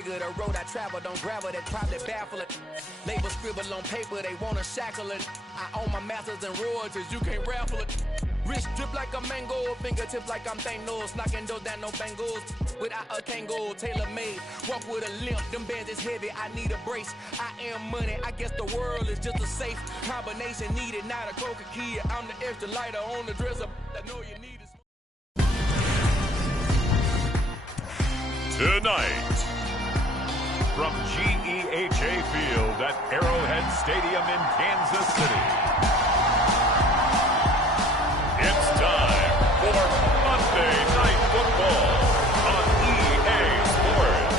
The road I travel don't gravel, that probably baffle it. Label scribble on paper, they wanna shackle it. I own my masters and royalties, you can't raffle it. Wrist drip like a mango, fingertips like I'm Thanos. Knocking those down, no bangles. Without a Kango, tailor-made. Walk with a limp, them bands is heavy, I need a brace. I am money, I guess the world is just a safe combination needed, not a coca key. I'm the extra lighter on the dresser, I know you need it. Tonight, from GEHA Field at Arrowhead Stadium in Kansas City, it's time for Monday Night Football on EA Sports.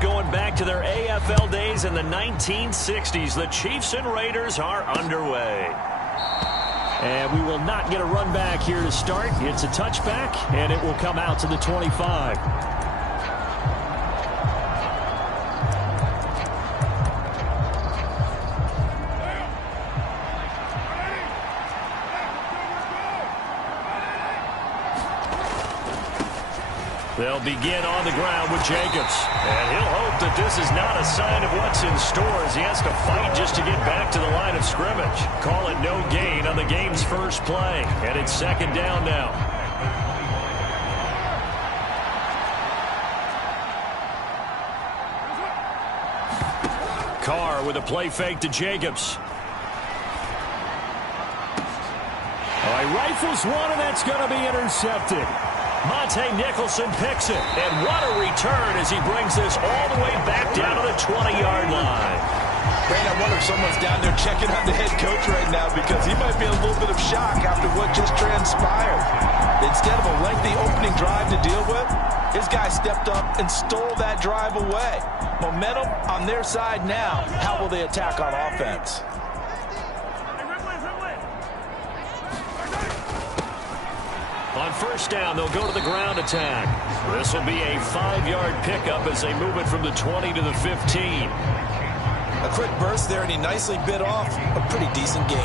Going back to their AFL days in the 1960s, the Chiefs and Raiders are underway. And we will not get a run back here to start. It's a touchback, and it will come out to the 25. They'll begin on the ground with Jacobs. And he'll hope that this is not a sign of what's in store as he has to fight just to get back to the line of scrimmage. Call it no gain on the game's first play. And it's second down now. Carr with a play fake to Jacobs. Oh, he rifles one, and that's going to be intercepted. Monte Nicholson picks it, and what a return as he brings this all the way back down to the 20-yard line. Brand, I wonder if someone's down there checking on the head coach right now because he might be in a little bit of shock after what just transpired. Instead of a lengthy opening drive to deal with, his guy stepped up and stole that drive away. Momentum on their side now. How will they attack on offense? On first down, they'll go to the ground attack. This will be a 5-yard pickup as they move it from the 20 to the 15. A quick burst there, and he nicely bit off a pretty decent gain.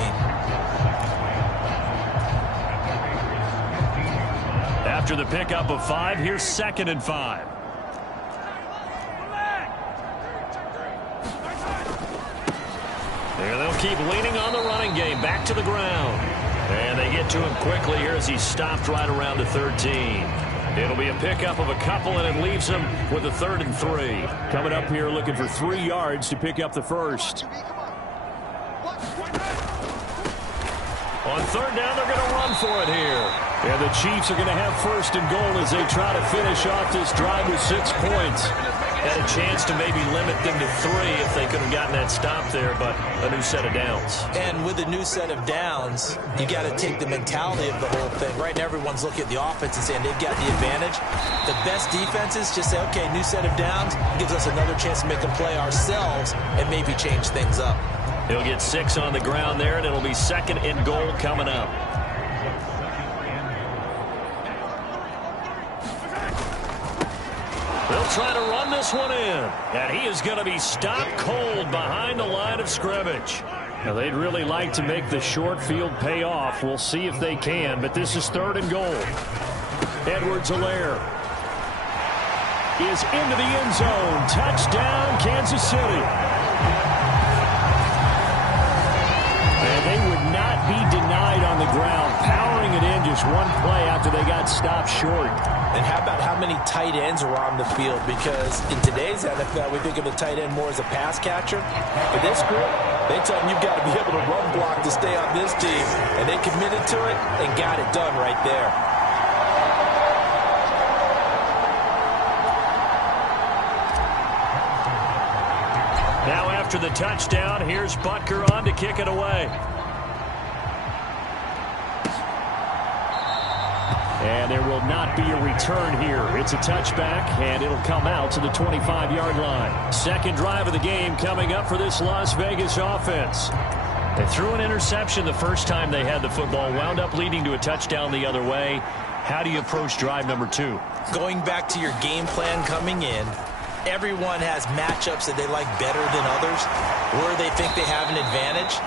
After the pickup of 5, here's 2nd and 5. And they'll keep leaning on the running game. Back to the ground. And they get to him quickly here as he stopped right around the 13. It'll be a pickup of a couple, and it leaves him with a 3rd and 3. Coming up here looking for 3 yards to pick up the first. On 3rd down, they're going to run for it here. And the Chiefs are going to have 1st and goal as they try to finish off this drive with 6 points. Had a chance to maybe limit them to 3 if they could have gotten that stop there, but a new set of downs. And with a new set of downs, you got to take the mentality of the whole thing. Right now, everyone's looking at the offense and saying they've got the advantage. The best defenses just say, okay, new set of downs gives us another chance to make a play ourselves and maybe change things up. He'll get 6 on the ground there, and it'll be 2nd and goal coming up. They'll try to run this one in, and he is going to be stopped cold behind the line of scrimmage. Now, they'd really like to make the short field pay off. We'll see if they can, but this is 3rd and goal. Edwards-Helaire is into the end zone. Touchdown, Kansas City. And they would not be denied on the ground, powering it in just one play after they got stopped short. And how about how many tight ends are on the field? Because in today's NFL, we think of a tight end more as a pass catcher. For this group, they tell them you've got to be able to run block to stay on this team. And they committed to it and got it done right there. Now after the touchdown, here's Butker on to kick it away. And there will not be a return here. It's a touchback, and it'll come out to the 25-yard line. Second drive of the game coming up for this Las Vegas offense. They threw an interception the first time they had the football, wound up leading to a touchdown the other way. How do you approach drive number 2? Going back to your game plan coming in, everyone has matchups that they like better than others, where they think they have an advantage.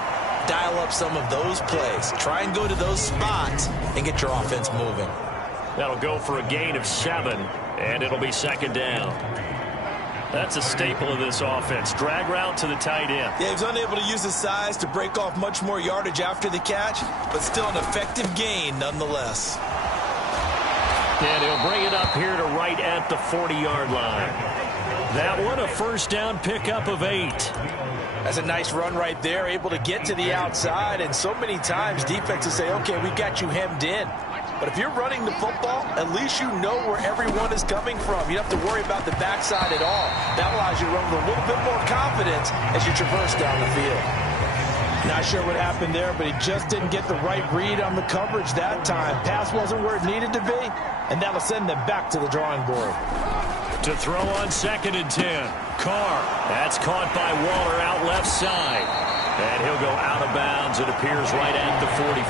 Dial up some of those plays. Try and go to those spots and get your offense moving. That'll go for a gain of 7, and it'll be second down. That's a staple of this offense. Drag route to the tight end. Yeah, he was unable to use his size to break off much more yardage after the catch, but still an effective gain nonetheless. And he'll bring it up here to right at the 40-yard line. That one, a first down pickup of 8. That's a nice run right there, able to get to the outside, and so many times defenses say, okay, we got you hemmed in. But if you're running the football, at least you know where everyone is coming from. You don't have to worry about the backside at all. That allows you to run with a little bit more confidence as you traverse down the field. Not sure what happened there, but he just didn't get the right read on the coverage that time. Pass wasn't where it needed to be, and that'll send them back to the drawing board. To throw on 2nd and 10. Carr. That's caught by Waller out left side. And he'll go out of bounds. It appears right at the 45.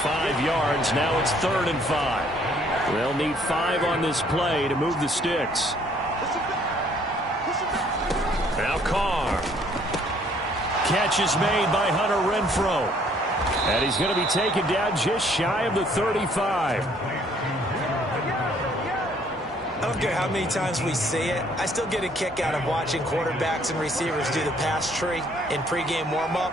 5 yards. Now it's 3rd and 5. They'll need 5 on this play to move the sticks. Now Carr. Catch is made by Hunter Renfrow. And he's going to be taken down just shy of the 35. I don't care how many times we say it, I still get a kick out of watching quarterbacks and receivers do the pass tree in pregame warm-up.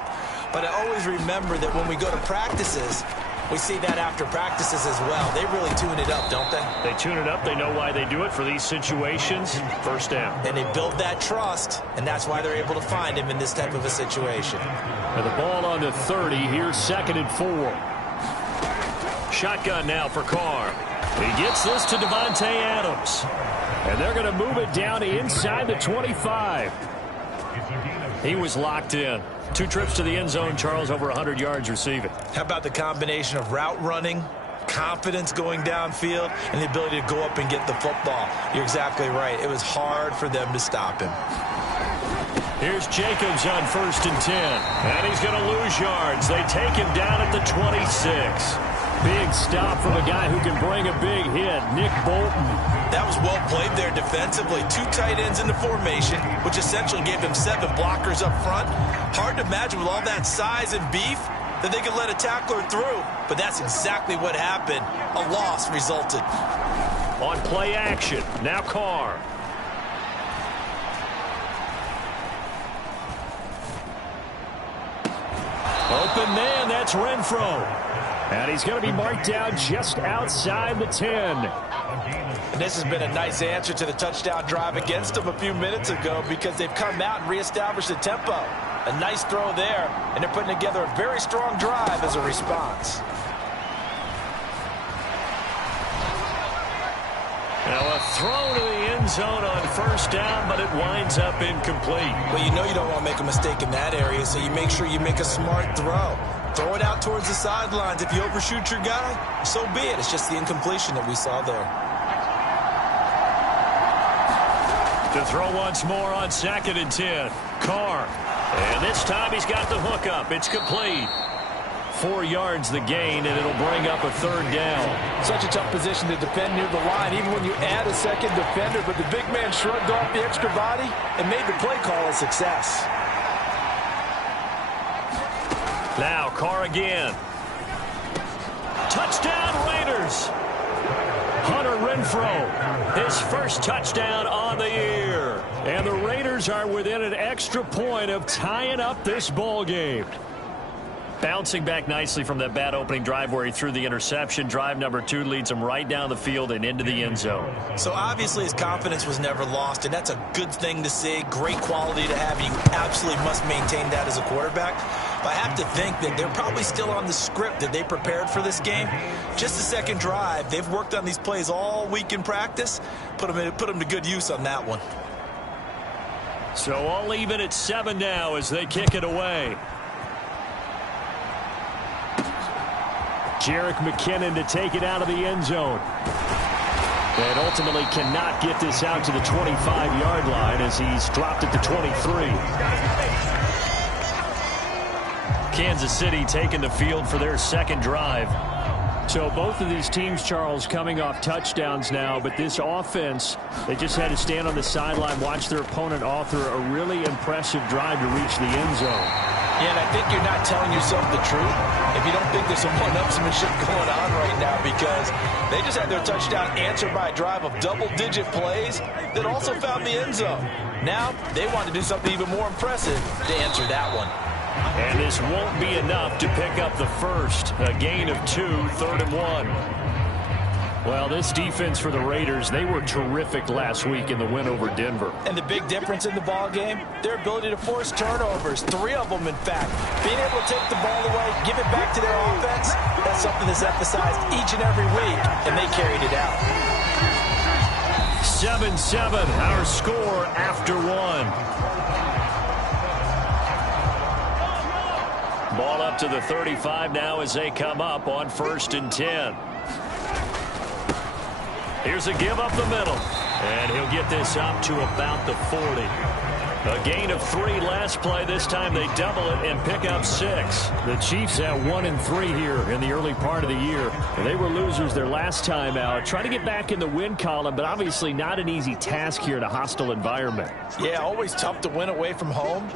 But I always remember that when we go to practices, we see that after practices as well. They really tune it up, don't they? They tune it up. They know why they do it for these situations. First down. And they build that trust, and that's why they're able to find him in this type of a situation. And the ball on the 30. Here's 2nd and 4. Shotgun now for Carr. He gets this to Devontae Adams. And they're going to move it down to inside the 25. He was locked in. 2 trips to the end zone, Charles, over 100 yards receiving. How about the combination of route running, confidence going downfield, and the ability to go up and get the football? You're exactly right. It was hard for them to stop him. Here's Jacobs on 1st and 10. And he's going to lose yards. They take him down at the 26. Big stop from a guy who can bring a big hit, Nick Bolton. That was well played there defensively. 2 tight ends in the formation, which essentially gave them 7 blockers up front. Hard to imagine with all that size and beef that they could let a tackler through. But that's exactly what happened. A loss resulted. On play action, now Carr. Open man, that's Renfrow. And he's going to be marked down just outside the 10. And this has been a nice answer to the touchdown drive against them a few minutes ago because they've come out and reestablished the tempo. A nice throw there, and they're putting together a very strong drive as a response. Now a throw to the end zone on 1st down, but it winds up incomplete. Well, you know you don't want to make a mistake in that area, so you make sure you make a smart throw. Throw it out towards the sidelines. If you overshoot your guy, so be it. It's just the incompletion that we saw there. To throw once more on 2nd and 10. Carr. And this time he's got the hook up. It's complete. 4 yards the gain, and it'll bring up a 3rd down. Such a tough position to defend near the line, even when you add a second defender. But the big man shrugged off the extra body and made the play call a success. Now Carr again. Touchdown Raiders. Hunter Renfrow, his first touchdown on the year. And the Raiders are within an extra point of tying up this ball game. Bouncing back nicely from that bad opening drive where he threw the interception. Drive number 2 leads him right down the field and into the end zone. So obviously his confidence was never lost, and that's a good thing to see. Great quality to have. You absolutely must maintain that as a quarterback. But I have to think that they're probably still on the script that they prepared for this game. Just the second drive. They've worked on these plays all week in practice. Put them to good use on that one. So all even at 7 now as they kick it away. Jerick McKinnon to take it out of the end zone. And ultimately cannot get this out to the 25-yard line as he's dropped at the 23. Kansas City taking the field for their second drive. So both of these teams, Charles, coming off touchdowns now, but this offense, they just had to stand on the sideline, watch their opponent author a really impressive drive to reach the end zone. Yeah, and I think you're not telling yourself the truth if you don't think there's some one-upsmanship going on right now, because they just had their touchdown answered by a drive of double-digit plays that also found the end zone. Now they want to do something even more impressive to answer that one. And this won't be enough to pick up the first. A gain of 2, 3rd and 1. Well, this defense for the Raiders, they were terrific last week in the win over Denver. And the big difference in the ball game, their ability to force turnovers, 3 of them, in fact. Being able to take the ball away, give it back to their offense, that's something that's emphasized each and every week, and they carried it out. 7-7, our score after 1. Ball up to the 35 now as they come up on 1st and 10. Here's a give up the middle. And he'll get this up to about the 40. A gain of 3 last play. This time they double it and pick up 6. The Chiefs at 1-3 here in the early part of the year. They were losers their last time out. Trying to get back in the win column, but obviously not an easy task here in a hostile environment. Yeah, always tough to win away from home.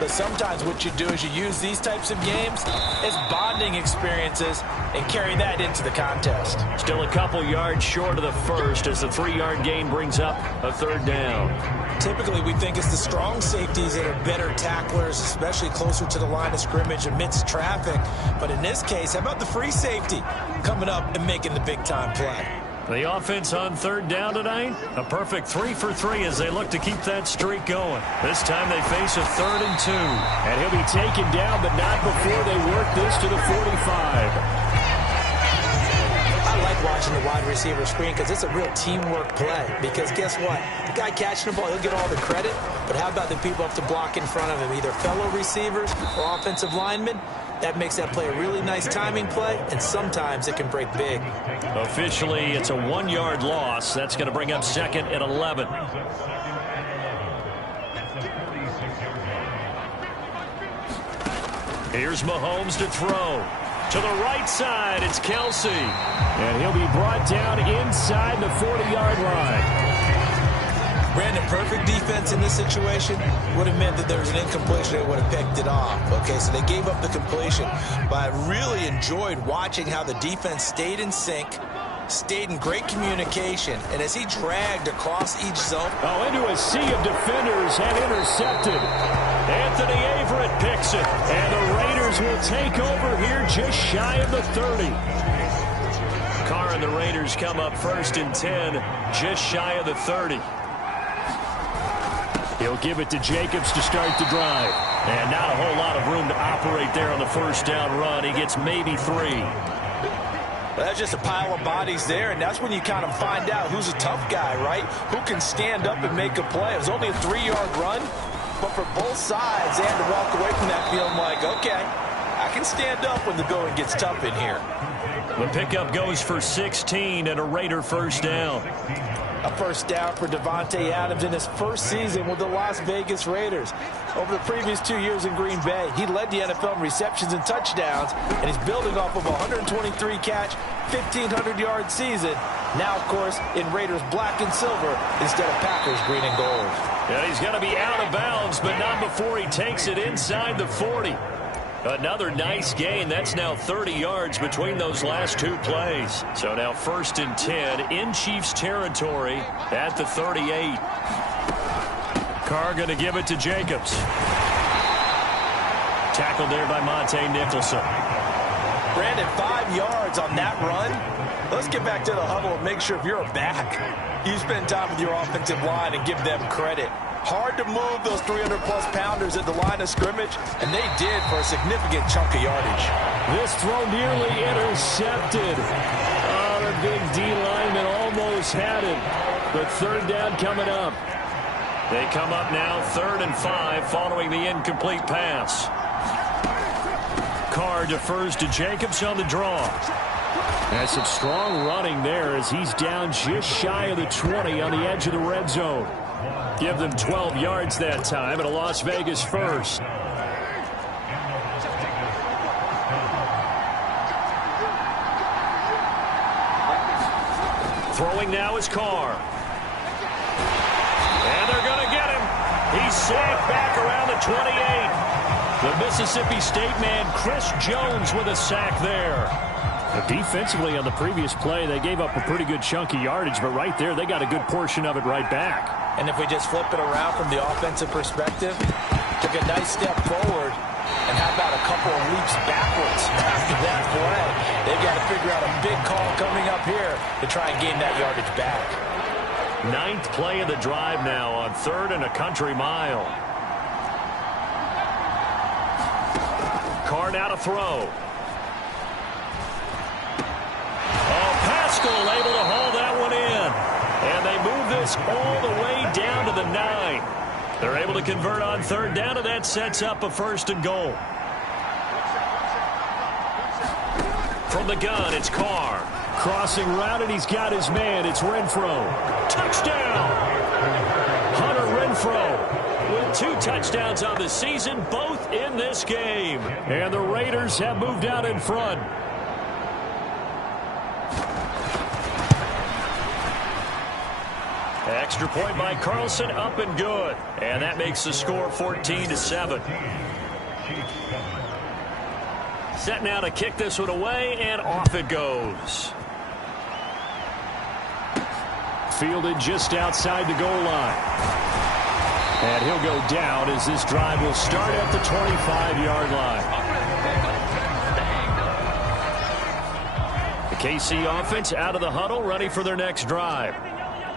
But sometimes what you do is you use these types of games as bonding experiences and carry that into the contest. Still a couple yards short of the first as the 3-yard gain brings up a 3rd down. Typically, we think it's the strong safeties that are better tacklers, especially closer to the line of scrimmage amidst traffic. But in this case, how about the free safety coming up and making the big-time play? The offense on 3rd down tonight, a perfect 3 for 3 as they look to keep that streak going. This time they face a 3rd and 2. And he'll be taken down, but not before they work this to the 45. I like watching the wide receiver screen because it's a real teamwork play. Because guess what? The guy catching the ball, he'll get all the credit. But how about the people up to block in front of him, either fellow receivers or offensive linemen? That makes that play a really nice timing play, and sometimes it can break big. Officially, it's a 1-yard loss. That's going to bring up 2nd and 11. Here's Mahomes to throw. To the right side, it's Kelsey. And he'll be brought down inside the 40-yard line. Brandon, perfect defense in this situation would have meant that there was an incompletion. They would have picked it off. Okay, so they gave up the completion. But I really enjoyed watching how the defense stayed in sync, stayed in great communication, and as he dragged across each zone. Oh, into a sea of defenders and intercepted. Anthony Averett picks it, and the Raiders will take over here just shy of the 30. Carr and the Raiders come up 1st and 10, just shy of the 30. He'll give it to Jacobs to start the drive. And not a whole lot of room to operate there on the 1st down run. He gets maybe 3. Well, that's just a pile of bodies there, and that's when you kind of find out who's a tough guy, right? Who can stand up and make a play. It was only a 3-yard run, but for both sides, they had to walk away from that feeling like, okay, I can stand up when the going gets tough in here. The pickup goes for 16 and a Raider 1st down. A 1st down for Davante Adams in his first season with the Las Vegas Raiders. Over the previous 2 years in Green Bay, he led the NFL in receptions and touchdowns, and he's building off of a 123-catch, 1,500-yard season. Now, of course, in Raiders black and silver instead of Packers green and gold. Yeah, he's going to be out of bounds, but not before he takes it inside the 40. Another nice gain. That's now 30 yards between those last 2 plays. So now 1st and 10 in Chiefs territory at the 38. Carr going to give it to Jacobs. Tackled there by Monte Nicholson. Brandon, 5 yards on that run. Let's get back to the huddle and make sure if you're a back, you spend time with your offensive line and give them credit. Hard to move those 300-plus pounders at the line of scrimmage, and they did for a significant chunk of yardage. This throw nearly intercepted. Oh, the big D lineman almost had it. But 3rd down coming up. They come up now 3rd and 5 following the incomplete pass. Carr defers to Jacobs on the draw. That's some strong running there as he's down just shy of the 20 on the edge of the red zone. Give them 12 yards that time, and a Las Vegas 1st. Throwing now is Carr. And they're going to get him. He's sacked back around the 28. The Mississippi State man, Chris Jones, with a sack there. Defensively on the previous play, they gave up a pretty good chunk of yardage, but right there, they got a good portion of it right back. And if we just flip it around from the offensive perspective, took a nice step forward, and how about a couple of leaps backwards after that play? They've got to figure out a big call coming up here to try and gain that yardage back. 9th play of the drive now on 3rd and a country mile. Carr now to throw. Pascal able to haul that one in. And they move this all the way down to the 9. They're able to convert on 3rd down, and that sets up a 1st and goal. From the gun, it's Carr. Crossing route, and he's got his man. It's Renfro. Touchdown! Hunter Renfro with 2 touchdowns on the season, both in this game. And the Raiders have moved out in front. Extra point by Carlson, up and good. And that makes the score 14-7. Set now to kick this one away, and off it goes. Fielded just outside the goal line. And he'll go down as this drive will start at the 25-yard line. The KC offense out of the huddle, ready for their next drive.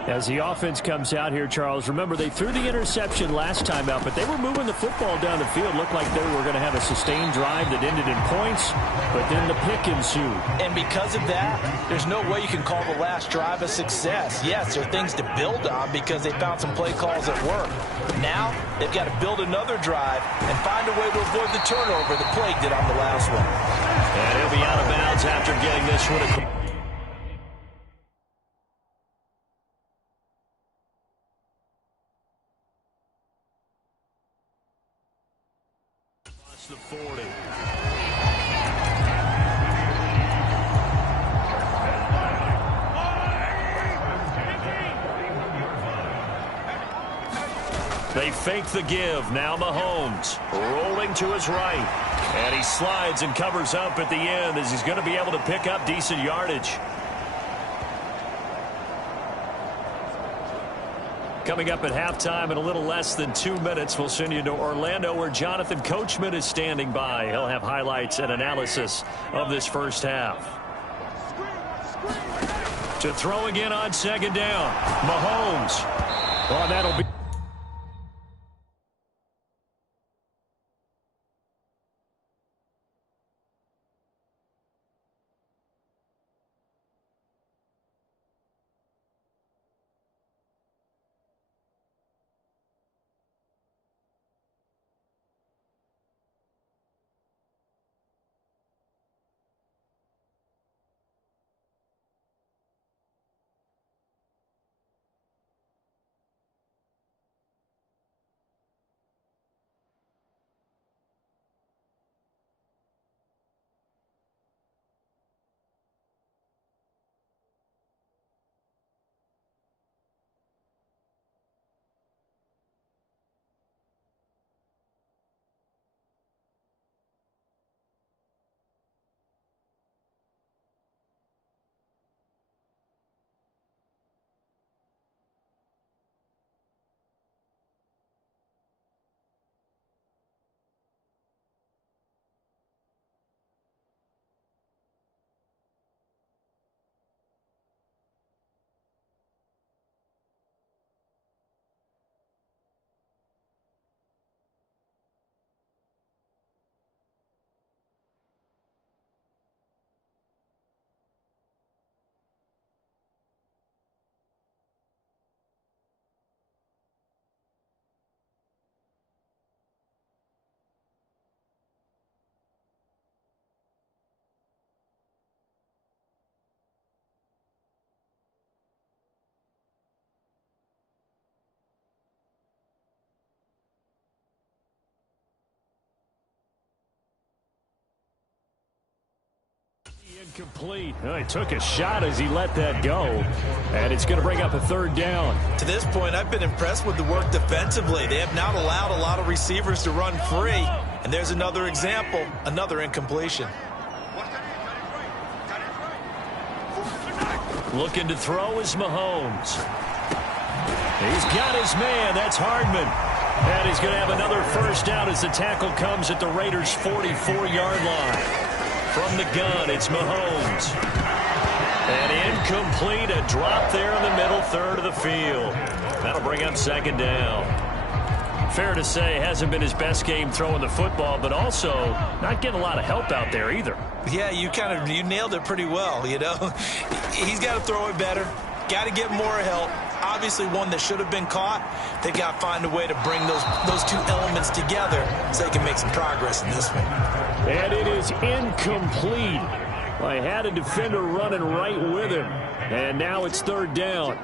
As the offense comes out here, Charles, remember they threw the interception last time out, but they were moving the football down the field. Looked like they were going to have a sustained drive that ended in points, but then the pick ensued. And because of that, there's no way you can call the last drive a success. Yes, there are things to build on because they found some play calls that work. Now, they've got to build another drive and find a way to avoid the turnover the Plague did on the last one. And he'll be out of bounds after getting this one. The 40. They fake the give. Now Mahomes rolling to his right. And he slides and covers up at the end as he's going to be able to pick up decent yardage. Coming up at halftime in a little less than 2 minutes, we'll send you to Orlando where Jonathan Coachman is standing by. He'll have highlights and analysis of this first half. To throw again on 2nd down. Mahomes. Oh, that'll be... Incomplete. Well, he took a shot as he let that go, and it's going to bring up a third down. To this point, I've been impressed with the work defensively. They have not allowed a lot of receivers to run free, and there's another example, another incompletion. Looking to throw is Mahomes. He's got his man. That's Hardman. And he's going to have another first down as the tackle comes at the Raiders' 44-yard line. From the gun, it's Mahomes. And incomplete, a drop there in the middle third of the field. That'll bring up second down. Fair to say, hasn't been his best game throwing the football, but also not getting a lot of help out there either. Yeah, you nailed it pretty well, you know. He's got to throw it better. Got to get more help. Obviously one that should have been caught. They got to find a way to bring those two elements together so they can make some progress in this one. And it is incomplete. I had a defender running right with him. And now it's third down.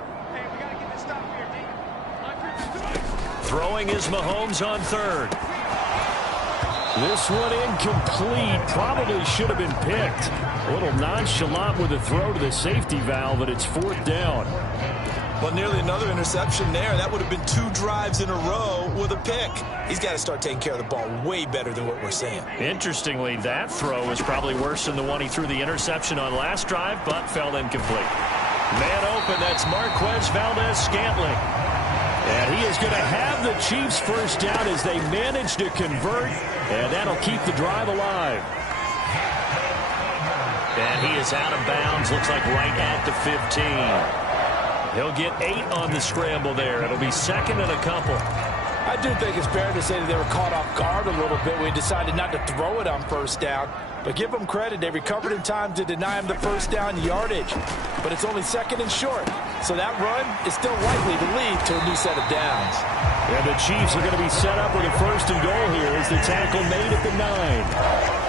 Throwing is Mahomes on third. This one incomplete. Probably should have been picked. A little nonchalant with a throw to the safety valve, but it's fourth down. Well, nearly another interception there. That would have been 2 drives in a row with a pick. He's got to start taking care of the ball way better than what we're seeing. Interestingly, that throw is probably worse than the one he threw the interception on last drive, but fell incomplete. Man open, that's Marquez Valdez-Scantling. And he is going to have the Chiefs first down as they manage to convert, and that'll keep the drive alive. And he is out of bounds, looks like right at the 15. He'll get 8 on the scramble there. It'll be second and a couple. I do think it's fair to say that they were caught off guard a little bit. We decided not to throw it on first down. But give them credit. They recovered in time to deny him the first down yardage. But it's only second and short. So that run is still likely to lead to a new set of downs. And the Chiefs are going to be set up with a first and goal here as the tackle made at the 9.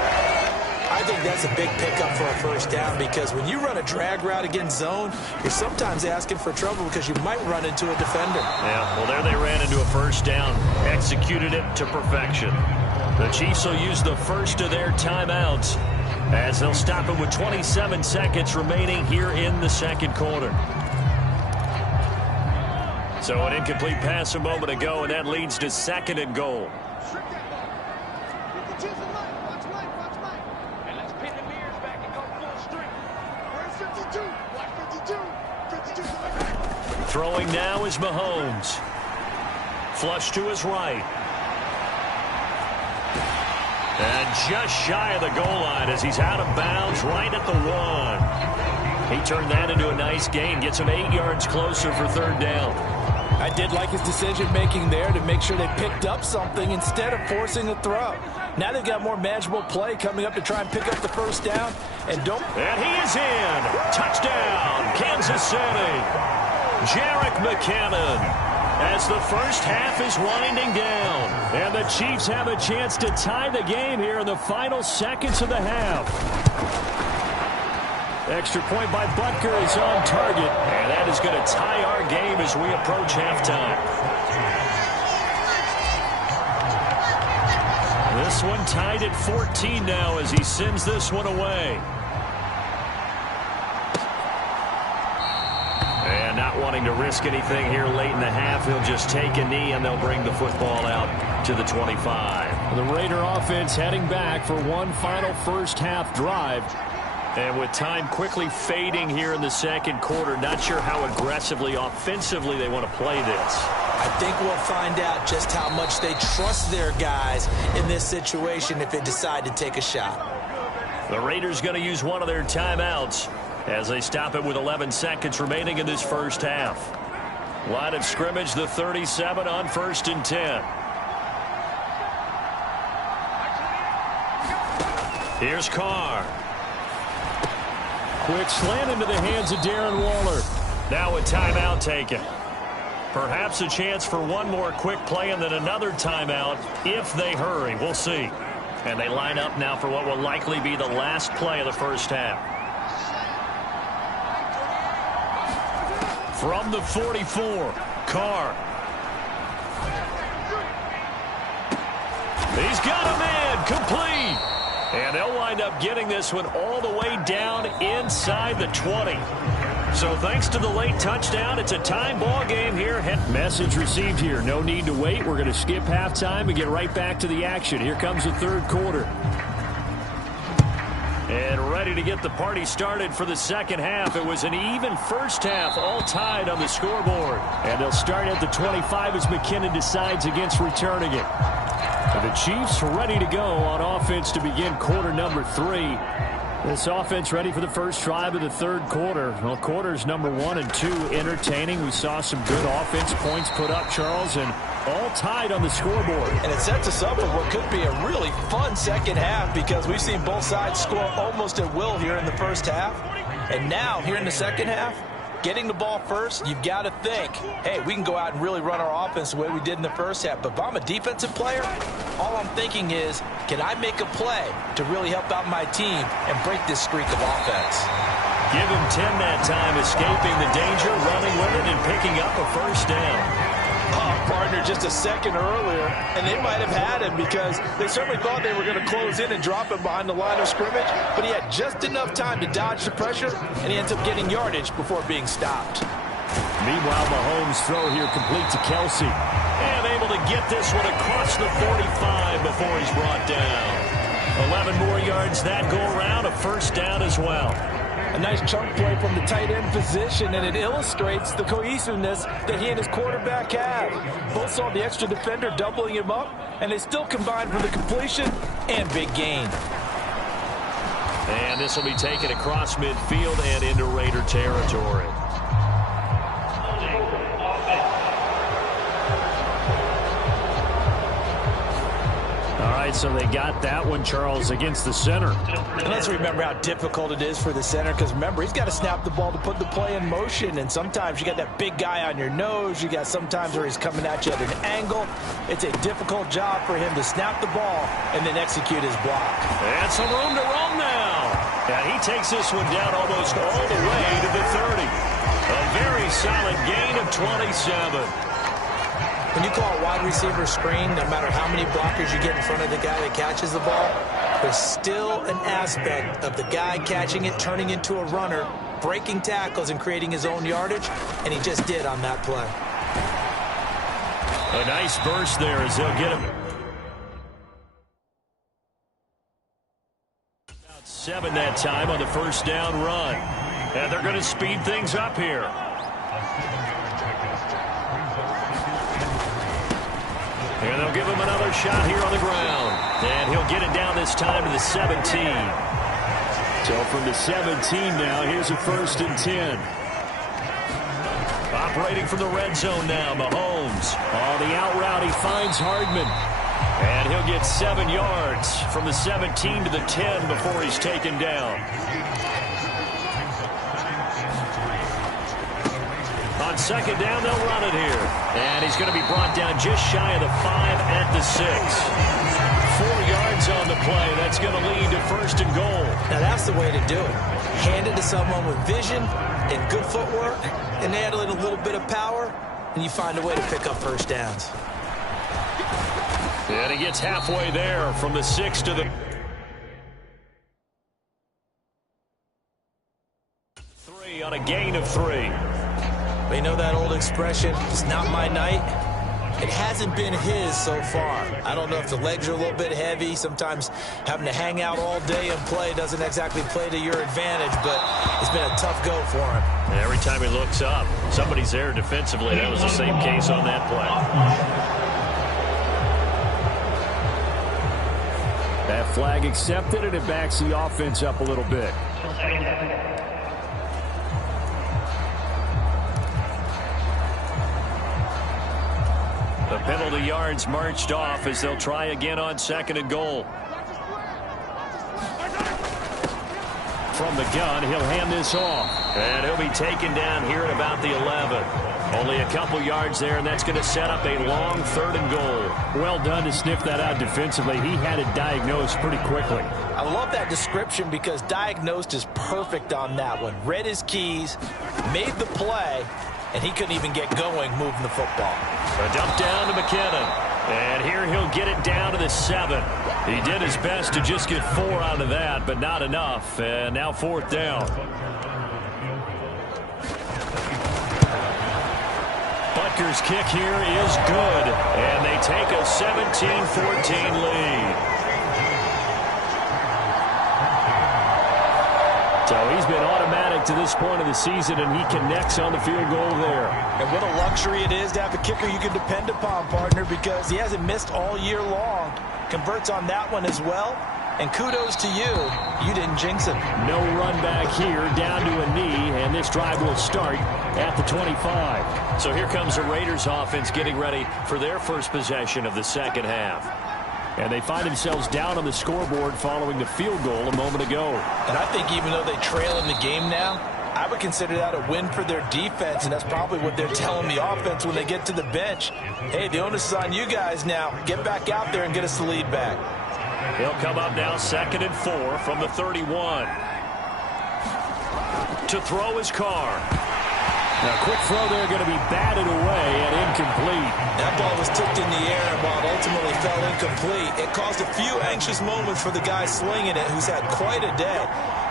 I think that's a big pickup for a first down because when you run a drag route against zone, you're sometimes asking for trouble because you might run into a defender. Yeah, well, there they ran into a first down, executed it to perfection. The Chiefs will use the first of their timeouts as they'll stop it with 27 seconds remaining here in the second quarter. So an incomplete pass a moment ago, and that leads to second and goal. Throwing now is Mahomes. Flush to his right. And just shy of the goal line as he's out of bounds right at the 1. He turned that into a nice gain. Gets him 8 yards closer for third down. I did like his decision-making there to make sure they picked up something instead of forcing a throw. Now they've got more manageable play coming up to try and pick up the first down. And he is in. Touchdown, Kansas City. Jerick McKinnon as the first half is winding down. And the Chiefs have a chance to tie the game here in the final seconds of the half. Extra point by Butker is on target. And that is going to tie our game as we approach halftime. This one tied at 14 now as he sends this one away. And not wanting to risk anything here late in the half, he'll just take a knee and they'll bring the football out to the 25. The Raider offense heading back for one final first half drive. And with time quickly fading here in the second quarter, not sure how aggressively, offensively they want to play this. I think we'll find out just how much they trust their guys in this situation if they decide to take a shot. The Raiders going to use one of their timeouts as they stop it with 11 seconds remaining in this first half. Line of scrimmage, the 37 on 1st and 10. Here's Carr. Quick slant into the hands of Darren Waller. Now a timeout taken. Perhaps a chance for one more quick play and then another timeout if they hurry. We'll see. And they line up now for what will likely be the last play of the first half. From the 44, Carr. He's got a man, complete. And they'll wind up getting this one all the way down inside the 20. So thanks to the late touchdown, it's a time ball game here. Message received here. No need to wait. We're going to skip halftime and get right back to the action. Here comes the third quarter. And ready to get the party started for the second half. It was an even first half, all tied on the scoreboard. And they'll start at the 25 as McKinnon decides against returning it. And the Chiefs ready to go on offense to begin quarter number 3. This offense ready for the first drive of the third quarter. Well, quarters number 1 and 2 entertaining. We saw some good offense points put up, Charles, and all tied on the scoreboard. And it sets us up for what could be a really fun second half because we've seen both sides score almost at will here in the first half. And now, here in the second half, getting the ball first, you've got to think, hey, we can go out and really run our offense the way we did in the first half. But if I'm a defensive player, all I'm thinking is, can I make a play to really help out my team and break this streak of offense? Give him 10 that time, escaping the danger, running with it, and picking up a first down. Partner just a second earlier, and they might have had him because they certainly thought they were going to close in and drop him behind the line of scrimmage, but he had just enough time to dodge the pressure, and he ends up getting yardage before being stopped. Meanwhile, Mahomes' throw here complete to Kelsey. And able to get this one across the 45 before he's brought down. 11 more yards that go around, a first down as well. A nice chunk play from the tight end position, and it illustrates the cohesiveness that he and his quarterback have. Both saw the extra defender doubling him up, and they still combined for the completion and big gain. And this will be taken across midfield and into Raider territory. All right, so they got that one, Charles, against the center. And let's remember how difficult it is for the center, because remember, he's got to snap the ball to put the play in motion, and sometimes you got that big guy on your nose. You got sometimes where he's coming at you at an angle. It's a difficult job for him to snap the ball and then execute his block. And some room to roam now. And he takes this one down almost all the way to the 30. A very solid gain of 27. When you call a wide receiver screen, no matter how many blockers you get in front of the guy that catches the ball, there's still an aspect of the guy catching it, turning into a runner, breaking tackles and creating his own yardage, and he just did on that play. A nice burst there as they'll get him. 7 that time on the first down run. And they're going to speed things up here. And they'll give him another shot here on the ground. And he'll get it down this time to the 17. So from the 17 now, here's a 1st and 10. Operating from the red zone now, Mahomes. On the out route, he finds Hardman. And he'll get 7 yards from the 17 to the 10 before he's taken down. On second down, they'll run it here. And he's going to be brought down just shy of the 5 at the 6. 4 yards on the play. That's going to lead to 1st and goal. Now that's the way to do it. Hand it to someone with vision and good footwork, and add a little bit of power, and you find a way to pick up first downs. And he gets halfway there from the 6 to the 3 on a gain of 3. But you know that old expression, it's not my night? It hasn't been his so far. I don't know if the legs are a little bit heavy. Sometimes having to hang out all day and play doesn't exactly play to your advantage, but it's been a tough go for him. And every time he looks up, somebody's there defensively. That was the same case on that play. That flag accepted, and it backs the offense up a little bit. The penalty yards marched off as they'll try again on 2nd and goal. From the gun, he'll hand this off. And he'll be taken down here at about the 11. Only a couple yards there, and that's going to set up a long 3rd and goal. Well done to sniff that out defensively. He had it diagnosed pretty quickly. I love that description because diagnosed is perfect on that one. Read his keys, made the play, and he couldn't even get going moving the football. A dump down to McKinnon. And here he'll get it down to the 7. He did his best to just get 4 out of that, but not enough. And now 4th down. Butker's kick here is good, and they take a 17-14 lead. So he's been automatic to this point of the season, and he connects on the field goal there. And what a luxury it is to have a kicker you can depend upon, partner, because he hasn't missed all year long. Converts on that one as well. And kudos to you. You didn't jinx him. No run back here, down to a knee, and this drive will start at the 25. So here comes the Raiders offense getting ready for their first possession of the second half. And they find themselves down on the scoreboard following the field goal a moment ago. And I think even though they trail in the game now, I would consider that a win for their defense, and that's probably what they're telling the offense when they get to the bench. Hey, the onus is on you guys now. Get back out there and get us the lead back. He'll come up now 2nd and 4 from the 31. To throw his car. Now, quick throw there, going to be batted away and incomplete. That ball was tipped in the air, and while it ultimately fell incomplete, it caused a few anxious moments for the guy slinging it, who's had quite a day.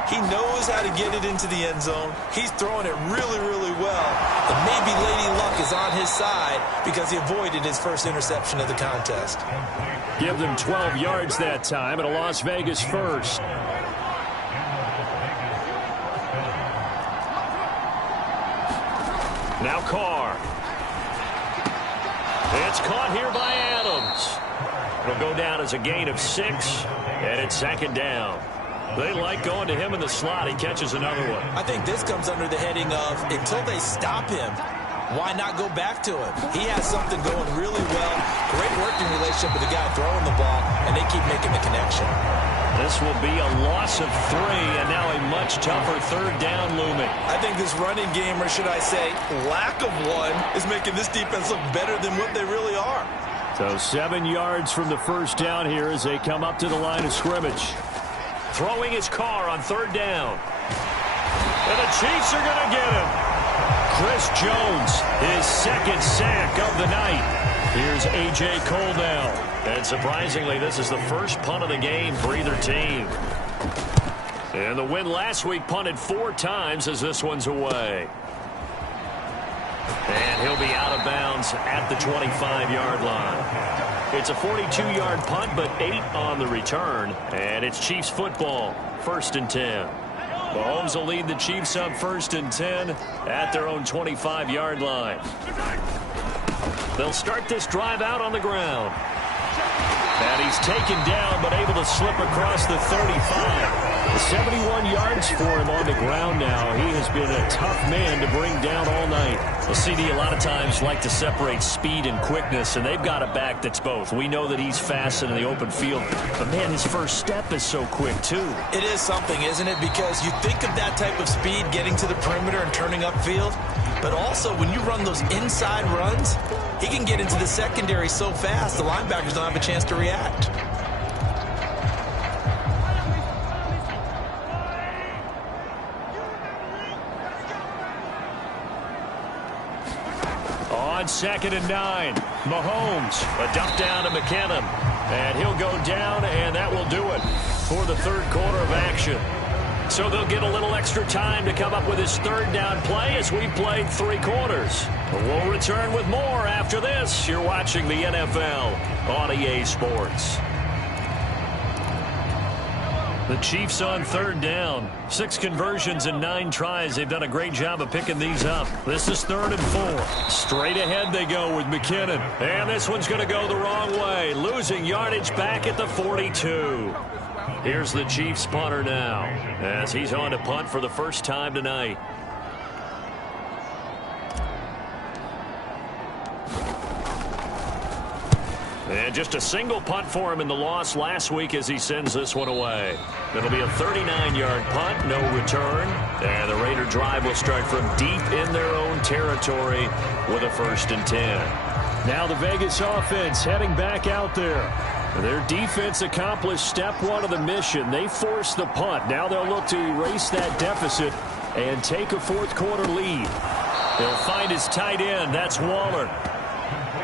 He knows how to get it into the end zone. He's throwing it really, really well. And maybe Lady Luck is on his side because he avoided his first interception of the contest. Give them 12 yards that time at a Las Vegas first. Now Carr. It's caught here by Adams. It'll go down as a gain of 6, and it's 2nd down. They like going to him in the slot. He catches another one. I think this comes under the heading of, until they stop him, why not go back to him? He has something going really well. Great working relationship with the guy throwing the ball, and they keep making the connection. This will be a loss of 3, and now a much tougher 3rd down looming. I think this running game, or should I say lack of one, is making this defense look better than what they really are. So 7 yards from the 1st down here as they come up to the line of scrimmage. Throwing his car on 3rd down. And the Chiefs are going to get him. Chris Jones, his 2nd sack of the night. Here's A.J. Cole now. And surprisingly, this is the first punt of the game for either team. And the win last week punted 4 times as this one's away. And he'll be out of bounds at the 25-yard line. It's a 42-yard punt, but 8 on the return. And it's Chiefs football, 1st and 10. Mahomes will lead the Chiefs up 1st and 10 at their own 25-yard line. They'll start this drive out on the ground. And he's taken down, but able to slip across the 35. 71 yards for him on the ground now. He has been a tough man to bring down all night. Well, CD a lot of times like to separate speed and quickness, and they've got a back that's both. We know that he's fast in the open field, but man, his first step is so quick too. It is something, isn't it? Because you think of that type of speed getting to the perimeter and turning upfield, but also when you run those inside runs, he can get into the secondary so fast the linebackers don't have a chance to react. On 2nd and 9, Mahomes, a dump down to McKinnon, and he'll go down, and that will do it for the 3rd quarter of action. So they'll get a little extra time to come up with his 3rd down play as we played 3 quarters. We'll return with more after this. You're watching the NFL on EA Sports. The Chiefs on 3rd down. 6 conversions and 9 tries. They've done a great job of picking these up. This is 3rd and 4. Straight ahead they go with McKinnon. And this one's going to go the wrong way. Losing yardage back at the 42. Here's the Chiefs punter now as he's on to punt for the first time tonight. And just a single punt for him in the loss last week as he sends this one away. It'll be a 39-yard punt, no return. And the Raider drive will start from deep in their own territory with a 1st and 10. Now the Vegas offense heading back out there. Their defense accomplished step 1 of the mission. They forced the punt. Now they'll look to erase that deficit and take a 4th quarter lead. They'll find his tight end. That's Waller.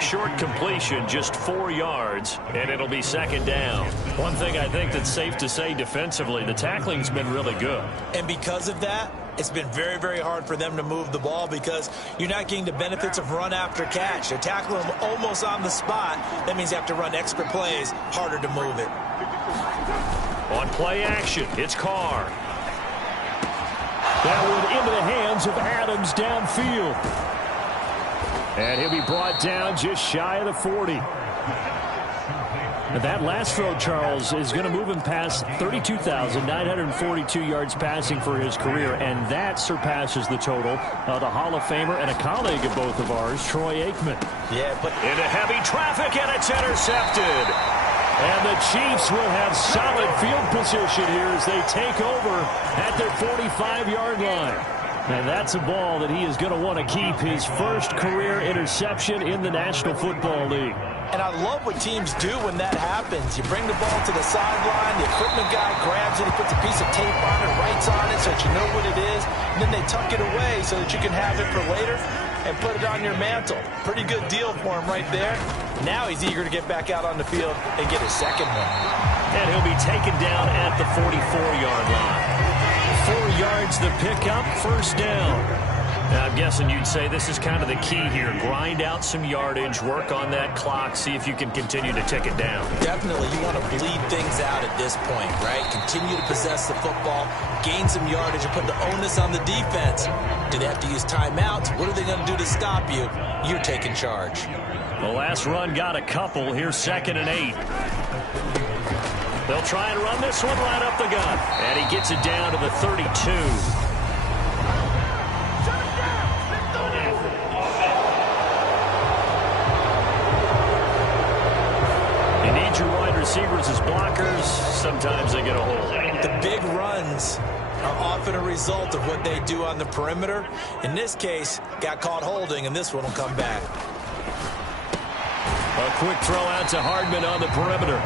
Short completion, just 4 yards, and it'll be 2nd down. One thing I think that's safe to say defensively, the tackling's been really good. And because of that, it's been very, very hard for them to move the ball because you're not getting the benefits of run after catch. They're tackling them almost on the spot. That means you have to run extra plays, harder to move it. On play action, it's Carr. That one into the hands of Adams downfield. And he'll be brought down just shy of the 40. And that last throw, Charles, is going to move him past 32,942 yards passing for his career, and that surpasses the total of the Hall of Famer and a colleague of both of ours, Troy Aikman. Yeah, but into heavy traffic, and it's intercepted. And the Chiefs will have solid field position here as they take over at their 45-yard line. And that's a ball that he is going to want to keep, his first career interception in the National Football League. And I love what teams do when that happens. You bring the ball to the sideline, the equipment guy grabs it, he puts a piece of tape on it, writes on it so that you know what it is, and then they tuck it away so that you can have it for later and put it on your mantle. Pretty good deal for him right there. Now he's eager to get back out on the field and get his second one. And he'll be taken down at the 44-yard line. 4 yards the pickup, first down. Now, I'm guessing you'd say this is kind of the key here. Grind out some yardage, work on that clock, see if you can continue to tick it down. Definitely, you want to bleed things out at this point, right? Continue to possess the football, gain some yardage, and put the onus on the defense. Do they have to use timeouts? What are they going to do to stop you? You're taking charge. The last run got a couple. Here's 2nd and 8. They'll try and run this one right up the gut. And he gets it down to the 32. You need your wide receivers as blockers. Sometimes they get a hold. The big runs are often a result of what they do on the perimeter. In this case, got caught holding, and this one will come back. A quick throw out to Hardman on the perimeter.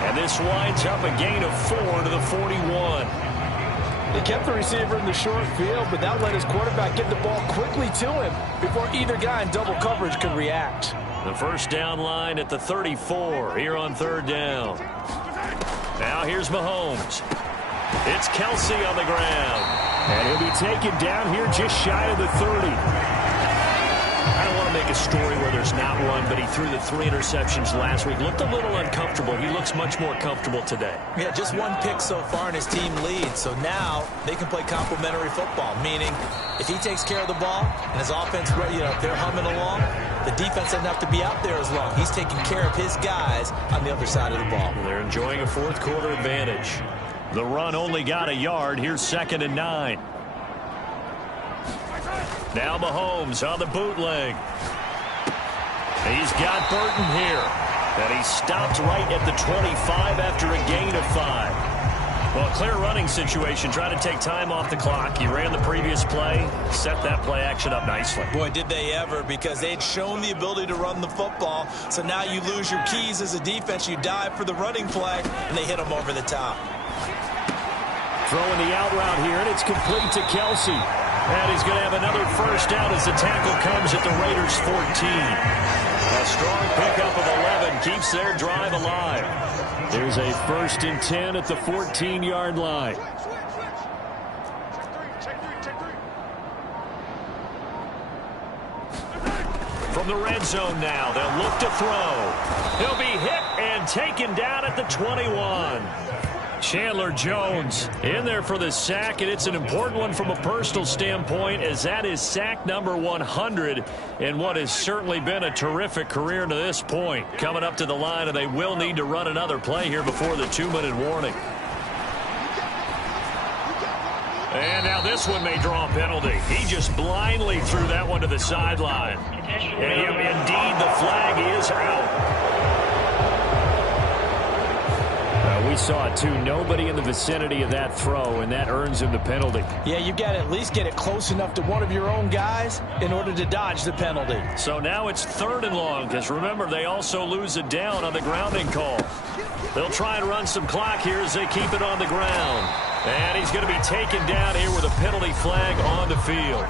And this winds up a gain of 4 to the 41. They kept the receiver in the short field, but that let his quarterback get the ball quickly to him before either guy in double coverage could react. The first down line at the 34 here on 3rd down. Now here's Mahomes. It's Kelsey on the ground. And he'll be taken down here just shy of the 30. I don't want to make a story where there's not one, but he threw the 3 interceptions last week. Looked a little uncomfortable. He looks much more comfortable today. Yeah, just 1 pick so far and his team leads. So now they can play complementary football, meaning if he takes care of the ball and his offense, they're humming along, the defense doesn't have to be out there as long. He's taking care of his guys on the other side of the ball. They're enjoying a 4th quarter advantage. The run only got a yard. Here's 2nd and 9. Now Mahomes on the bootleg. He's got Burton here. And he stopped right at the 25 after a gain of 5. Well, a clear running situation. Trying to take time off the clock. He ran the previous play. Set that play action up nicely. Boy, did they ever, because they'd shown the ability to run the football. So now you lose your keys as a defense. You dive for the running play, and they hit him over the top. Throwing the out route here, and it's complete to Kelsey. And he's going to have another first down as the tackle comes at the Raiders' 14. A strong pickup of 11 keeps their drive alive. There's a 1st and 10 at the 14-yard line. From the red zone now, they'll look to throw. He'll be hit and taken down at the 21. Chandler Jones in there for the sack, and it's an important one from a personal standpoint, as that is sack number 100 in what has certainly been a terrific career to this point. Coming up to the line, and they will need to run another play here before the 2-minute warning. And now this one may draw a penalty. He just blindly threw that one to the sideline. And indeed, the flag is out. We saw it, too. Nobody in the vicinity of that throw, and that earns him the penalty. Yeah, you got to at least get it close enough to one of your own guys in order to dodge the penalty. So now it's 3rd and long, because remember, they also lose it down on the grounding call. They'll try and run some clock here as they keep it on the ground. And he's going to be taken down here with a penalty flag on the field.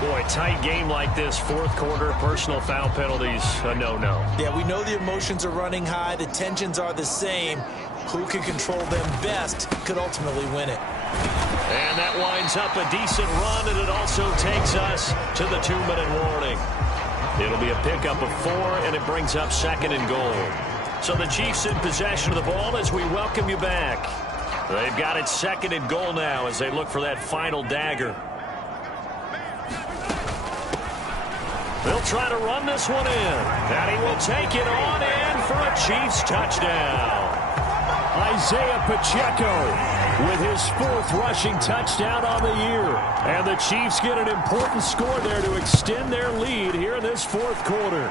Boy, tight game like this, fourth quarter, personal foul penalties, a no-no. Yeah, we know the emotions are running high. The tensions are the same. Who can control them best could ultimately win it. And that winds up a decent run, and it also takes us to the 2-minute warning. It'll be a pickup of 4, and it brings up 2nd and goal. So the Chiefs in possession of the ball as we welcome you back. They've got it 2nd and goal now as they look for that final dagger. They'll try to run this one in. And he will take it on in for a Chiefs touchdown. Isaiah Pacheco with his 4th rushing touchdown on the year. And the Chiefs get an important score there to extend their lead here in this 4th quarter.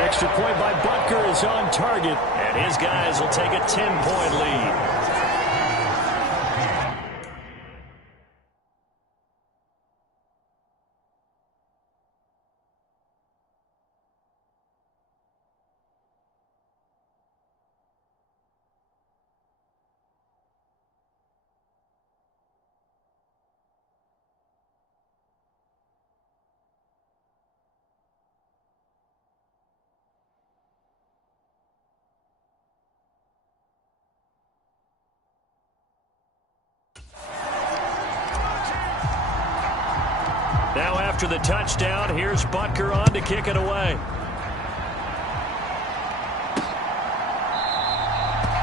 Extra point by Butker is on target. And his guys will take a 10-point lead. Now after the touchdown, here's Butker on to kick it away.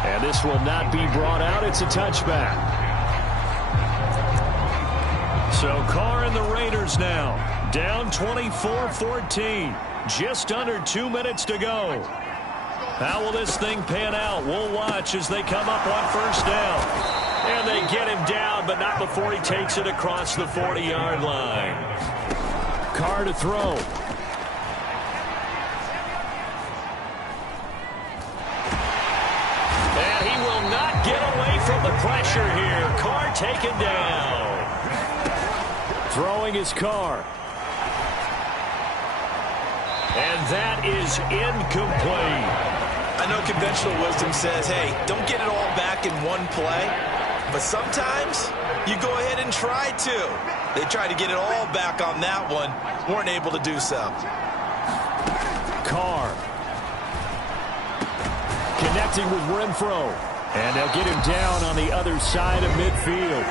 And this will not be brought out. It's a touchback. So Carr and the Raiders now down 24-14. Just under 2 minutes to go. How will this thing pan out? We'll watch as they come up on first down. And they get him down, but not before he takes it across the 40-yard line. Carr to throw. And he will not get away from the pressure here. Carr taken down. Throwing his Carr. And that is incomplete. I know conventional wisdom says, hey, don't get it all back in one play. But sometimes you go ahead and try to. They tried to get it all back on that one. Weren't able to do so. Carr. Connecting with Renfro. And they'll get him down on the other side of midfield.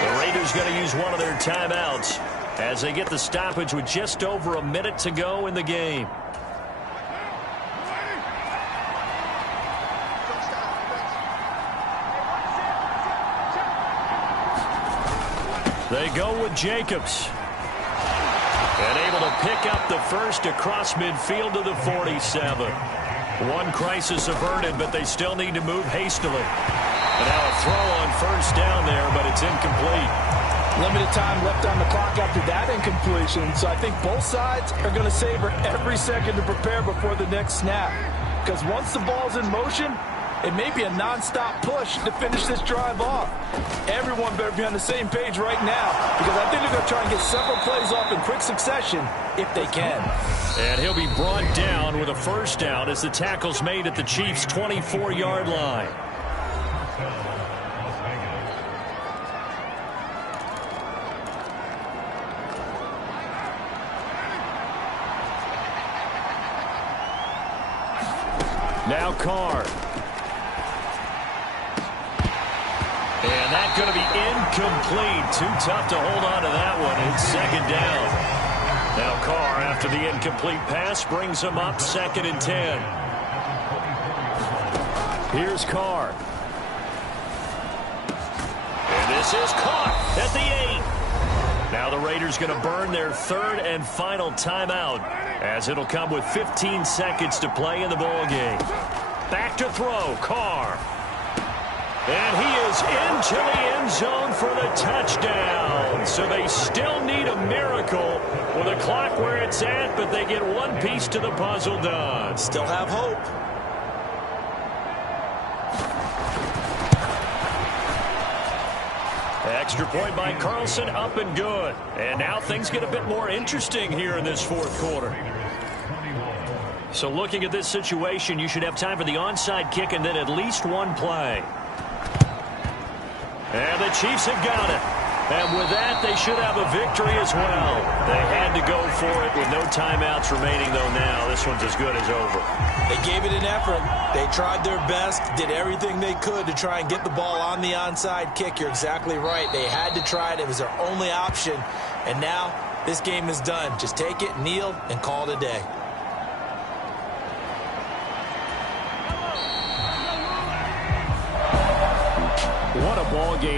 The Raiders going to use one of their timeouts as they get the stoppage with just over a minute to go in the game. They go with Jacobs. And able to pick up the first across midfield to the 47. One crisis averted, but they still need to move hastily. And now a throw on first down there, but it's incomplete. Limited time left on the clock after that incompletion. So I think both sides are going to savor every second to prepare before the next snap. Because once the ball's in motion, it may be a non-stop push to finish this drive off. Everyone better be on the same page right now, because I think they're going to try and get several plays off in quick succession if they can. And he'll be brought down with a first down as the tackle's made at the Chiefs' 24-yard line. Now Carr. And that's going to be incomplete. Too tough to hold on to that one. It's second down. Now Carr, after the incomplete pass, brings him up 2nd and 10. Here's Carr. And this is caught at the 8. Now the Raiders going to burn their 3rd and final timeout, as it'll come with 15 seconds to play in the ball game. Back to throw, Carr. And he is into the end zone for the touchdown. So they still need a miracle with a clock where it's at, but they get one piece to the puzzle done. Still have hope. Extra point by Carlson, up and good. And now things get a bit more interesting here in this 4th quarter. So looking at this situation, you should have time for the onside kick and then at least one play. And the Chiefs have got it. And with that, they should have a victory as well. They had to go for it with no timeouts remaining, though now. This one's as good as over. They gave it an effort. They tried their best, did everything they could to try and get the ball on the onside kick. You're exactly right. They had to try it. It was their only option. And now this game is done. Just take it, kneel, and call it a day. What a ball game.